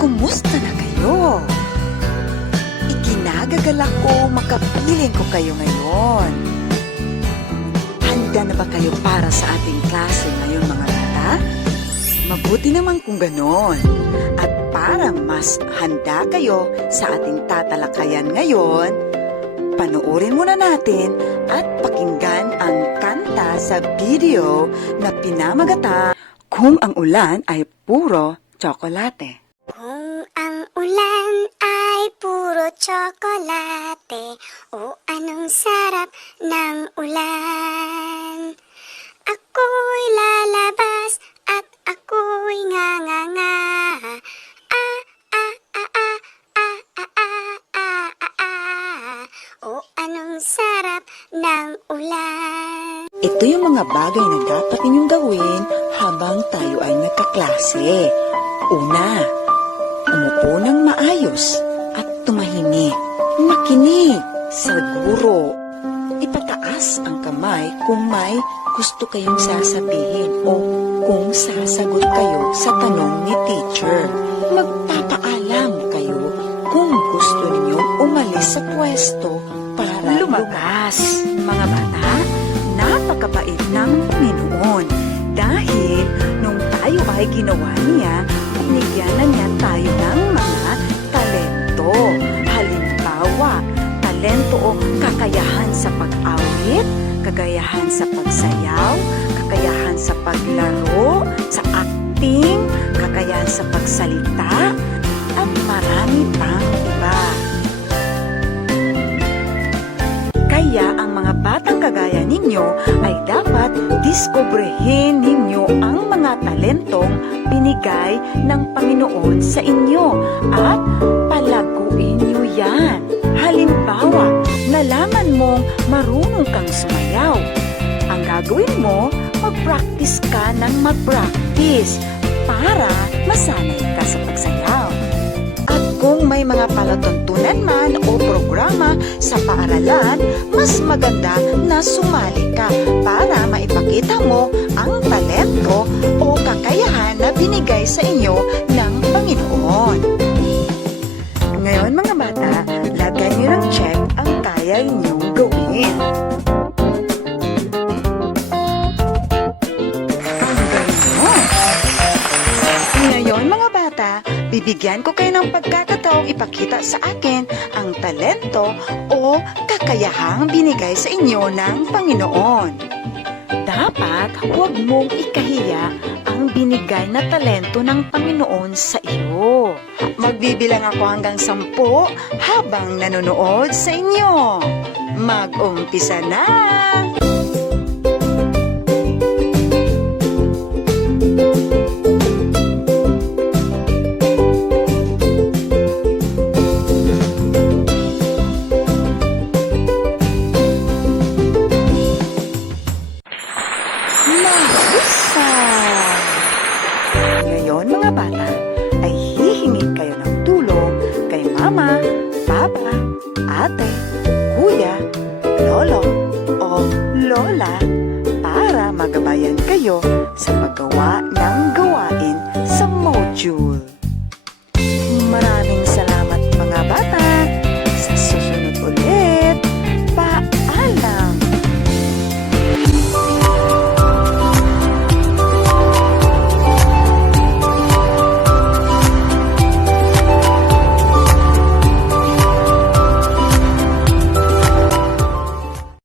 Kumusta na kayo? Ikinagagalak ko makapiling ko kayo ngayon. Handa na ba kayo para sa ating klase ngayon mga bata? Mabuti naman kung ganoon. At para mas handa kayo sa ating tatalakayan ngayon, panoorin muna natin at pakinggan ang kanta sa video na pinamagata kung ang ulan ay puro tsokolate. Kung ang ulan ay puro tsokolate. O anong sarap ng ulan. Ako'y lalabas at ako'y nganganga Ah, ah, ah, ah, ah, ah, ah, ah, ah, ah O anong sarap ng ulan. Ito yung mga bagay na dapat ninyong gawin habang tayo ay nagkaklase. Una, umupo ng maayos at tumahimik. Makinig sa guro. Ipataas ang kamay kung may gusto kayong sasabihin o kung sasagot kayo sa tanong ni teacher. Magpapaalam kayo kung gusto ninyong umalis sa pwesto para lumagas. Mga bata, napakabait ng Panginoon dahil nung tayo ay ginawa niya, binigyan na niya tayo ng mga talento. Halimbawa, talento o kakayahan sa pag-awit, kakayahan sa pagsayaw, kakayahan sa paglaro, sa acting, kakayahan sa pagsalita, at marami pang iba. Kaya ang mga batang kagaya ninyo ay dapat diskobrehin ninyo ang mga talentong binigay ng Panginoon sa inyo at palaguin nyo yan. Halimbawa, nalaman mong marunong kang sumayaw. Ang gagawin mo, mag-practice ka ng mag-practice para masanay ka sa pagsayaw. At kung may mga o programa sa paaralan, mas maganda na sumali ka para maipakita mo ang talento o kakayahan na binigay sa inyo ng Panginoon. Ngayon mga bata, lagyan niyo ng check ang kaya ninyong gawin. Ngayon mga bata, bibigyan ko kayo ng pagkakataong ipakita sa akin talento o kakayahang binigay sa inyo ng Panginoon. Dapat huwag mong ikahiya ang binigay na talento ng Panginoon sa iyo. Magbibilang ako hanggang sampu habang nanonood sa inyo. Mag-umpisa na! Ngayon mga bata, ay hihingi kayo ng tulong kay mama, papa, ate, kuya, lolo, o lola para magabayan kayo